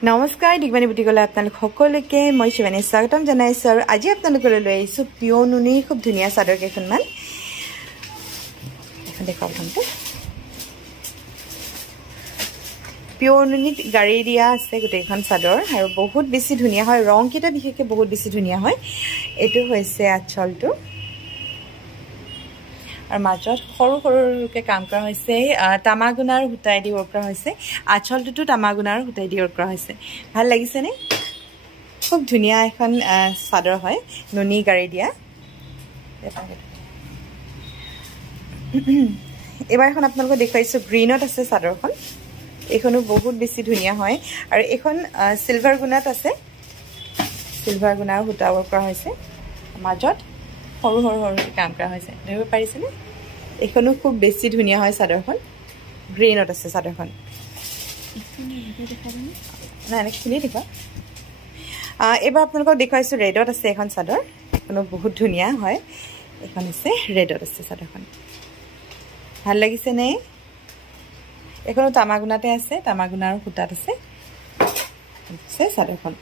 নমস্কাৰ দিগবানী বুটিকলৈ আপোনালোক সকলোকে মই শিৱানী স্বাগতম জনাইছো আৰু আজি আপোনালোকলৈ লৈ আহিছো পিয়ৰ নুনি খুব ধুনীয়া চাদৰ কেইখনমান এখন দেখাও আপোনালোকক পিয়ৰ নুনি গাড়ী দিয়া আছে গোটেইখন চাদৰ আৰু বহুত বেছি ধুনীয়া হয় ৰং কিটা বিশেষকৈ বহুত বেছি ধুনীয়া হয় এটো হৈছে আঁচলটো আৰু মাজত সৰু সৰুকে কাম কৰা হৈছে তামাগুনাৰ হুটাই দি ৱৰ্ক কৰা হৈছে আঁচলটো তামাগুনাৰ হুটাই দি ৱৰ্ক কৰা হৈছে ভাল লাগিছে নে খুব ধুনীয়া এখন চাদৰ হয় নুনি গাড়ী দিয়া এবাৰ এখন আপোনালোকক দেখাইছো গ্ৰীনত আছে চাদৰখন এখনো বহুত বেছি ধুনীয়া হয় আৰু এখন সিলভাৰ গুণাত আছে সিলভাৰ গুণাৰ হুটা ৱৰ্ক কৰা হৈছে মাজত সৰু সৰু সৰু কাম কৰা হৈছে দেখিব পাৰিছেনে এখনো খুব বেছি ধুনীয়া হয় চাদৰখন গ্ৰীনত আছে চাদৰখন না এনে খুলি দিবা এবাৰ আপোনালোকক দেখাইছো ৰেডত আছে এখন চাদৰ এখনো বহুত ধুনীয়া হয় এখন আছে ৰেডত আছে চাদৰখন ভাল লাগিছে নে এখনো তামাগুনাতে আছে তামাগুনাৰ হুটাত আছে চাদৰখন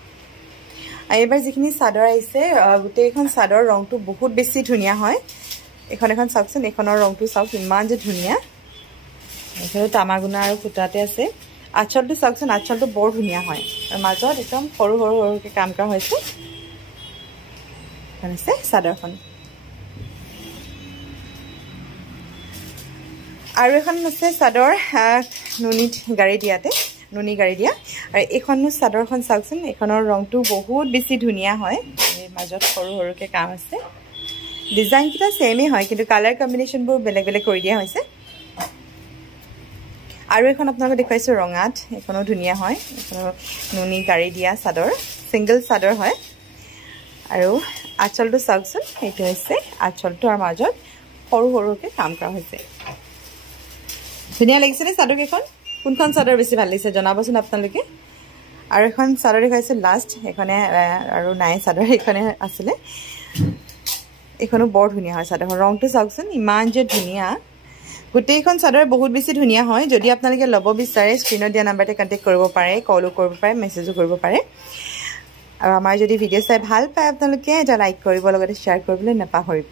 এবাৰ যিখিনি চাদৰ আহিছে গোটেইখন চাদৰ ৰংটো বহুত বেছি ধুনীয়া হয় এখন এখন চাওকচোন এখনৰ ৰংটো চাওক ইমান যে ধুনীয়া এখনো তামাগুনা আৰু হুটাতে আছে আঁচলটো চাওকচোন আঁচলটো বৰ ধুনীয়া হয় আৰু মাজত একদম সৰু সৰু সৰুকে কাম কৰা হৈছে আছে চাদৰখন আৰু এখন আছে চাদৰ নুনিত গাড়ী দিয়াতে নুনি গাড়ী দিয়া আৰু এইখনো চাদৰখন চাওকচোন এখনৰ ৰংটো বহুত বেছি ধুনীয়া হয় মাজত সৰু সৰুকে কাম আছে ডিজাইন কিটা সেমে হয় কিন্তু কালাৰ কম্বিনেশনবোৰ বেলেগ বেলেগ কৰি দিয়া হৈছে আৰু এখন আপোনালোকক দেখাইছো ৰঙাত এখনো ধুনীয়া হয় এখনো নুনি গাড়ী দিয়া চাদৰ সিঙ্গল চাদৰ হয় আৰু আঁচলটো চাওকচোন এইটো হৈছে আঁচলটো আৰু মাজত সৰু সৰুকে কাম কৰা হৈছে ধুনীয়া লাগিছে নে চাদৰ কেইখন কোনখন চাদৰ বেছি ভাল লাগিছে জনাবচোন আপোনালোকে আৰু এখন চাদৰ দেখাইছো লাষ্ট এখনে আৰু নাই চাদৰ এখনে আছিল এখনো বৰ ধুনীয়া হয় চাদৰ ৰংটো চাওকচোন ইমান যে ধুনীয়া গোটেইখন চাদৰ বহুত বেছি ধুনীয়া হয় যদি আপোনালোকে ল'ব বিচাৰে স্ক্ৰিনত দিয়া নম্বৰতে কন্টেক্ট কৰিব পাৰে কলো কৰিব পাৰে মেছেজো কৰিব পাৰে আৰু আমাৰ যদি ভিডিঅ' চাই ভাল পায় আপোনালোকে এটা লাইক কৰিব লগতে শ্বেয়াৰ কৰিবলৈ নাপাহৰিব